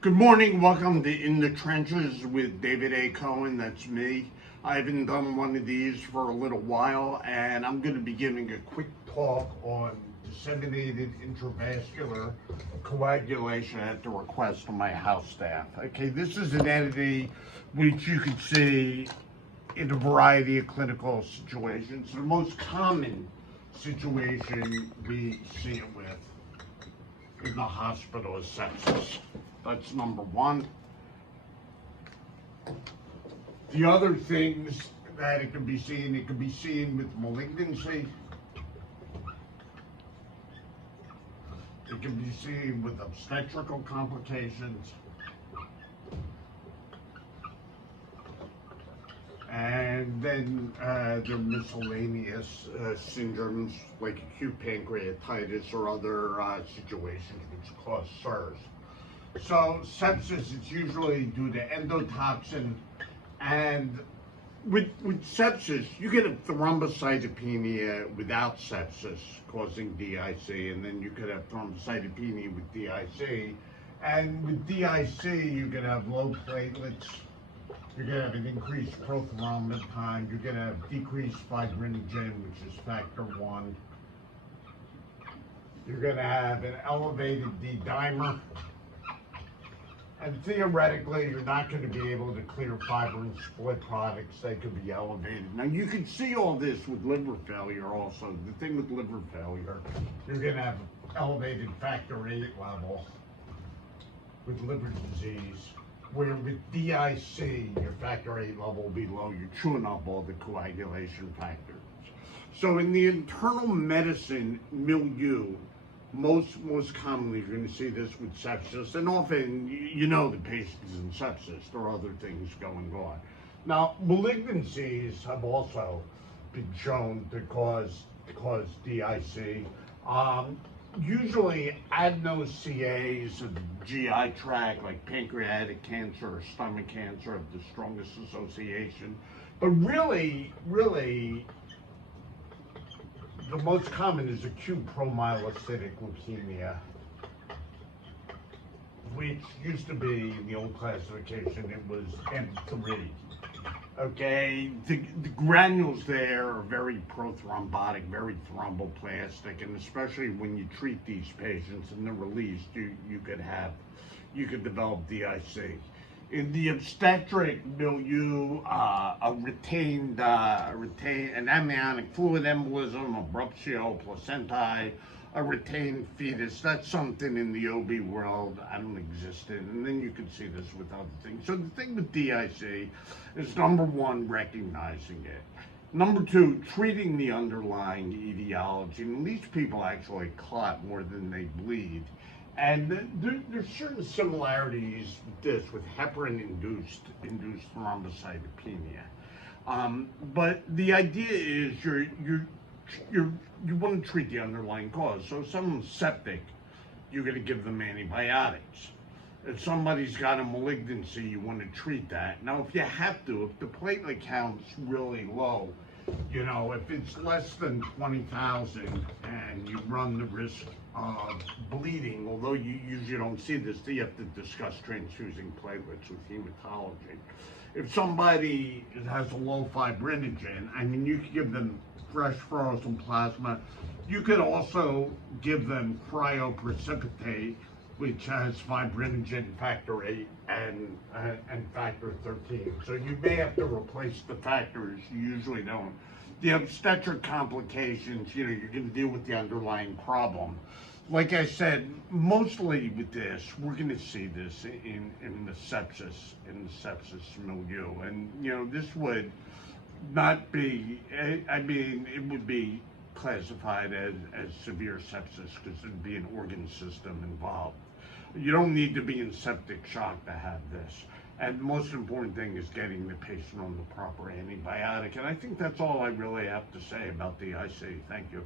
Good morning. Welcome to In the Trenches with David A. Cohen. That's me. I haven't done one of these for a little while, and I'm going to be giving a quick talk on disseminated intravascular coagulation at the request of my house staff. Okay, this is an entity which you can see in a variety of clinical situations. The most common situation we see it with in the hospital is sepsis. That's number one. The other things that it can be seen with malignancy. It can be seen with obstetrical complications. And then there are miscellaneous syndromes like acute pancreatitis or other situations which cause SIRS. So sepsis is usually due to endotoxin, and with sepsis, you get a thrombocytopenia without sepsis causing DIC, and then you could have thrombocytopenia with DIC. And with DIC, you can have low platelets, you're going to have an increased prothrombin time, you're going to have decreased fibrinogen, which is factor 1. You're going to have an elevated D-dimer. And theoretically, you're not going to be able to clear fibrin split products. They could be elevated. Now, you can see all this with liver failure also. The thing with liver failure, you're going to have elevated factor 8 level with liver disease, where with DIC, your factor 8 level will be low. You're chewing up all the coagulation factors. So in the internal medicine milieu, most commonly you're going to see this with sepsis, and often you know the patient's in sepsis. There are other things going on. Now, malignancies have also been shown to cause DIC. Usually adeno-CAs of the GI tract, like pancreatic cancer or stomach cancer, have the strongest association. But really, the most common is acute promyelocytic leukemia, which used to be, in the old classification, it was M3. Okay, the granules there are very prothrombotic, very thromboplastic, and especially when you treat these patients and they're released, you could develop DIC. In the obstetric milieu, an amniotic fluid embolism, abruptio placentae, a retained fetus, that's something in the OB world I don't exist in. And then you can see this with other things. So the thing with DIC is, number one, recognizing it. Number two, treating the underlying etiology. And these people actually clot more than they bleed. And there's certain similarities with this, with heparin-induced thrombocytopenia. But the idea is you want to treat the underlying cause. So if someone's septic, you're going to give them antibiotics. If somebody's got a malignancy, you want to treat that. Now, if you have to, if the platelet count's really low, you know, if it's less than 20,000 and you run the risk of bleeding, although you usually don't see this, you have to discuss transfusing platelets with hematology. If somebody has a low fibrinogen, I mean, you could give them fresh frozen plasma. You could also give them cryoprecipitate, which has fibrinogen factor 8 and factor 13. So you may have to replace the factors. You usually don't. The obstetric complications, you know, you're going to deal with the underlying problem. Like I said, mostly with this, we're going to see this in the sepsis milieu, and you know, this would not be. I mean, it would be classified as severe sepsis because there'd be an organ system involved. You don't need to be in septic shock to have this. And the most important thing is getting the patient on the proper antibiotic. And I think that's all I really have to say about the DIC. Thank you.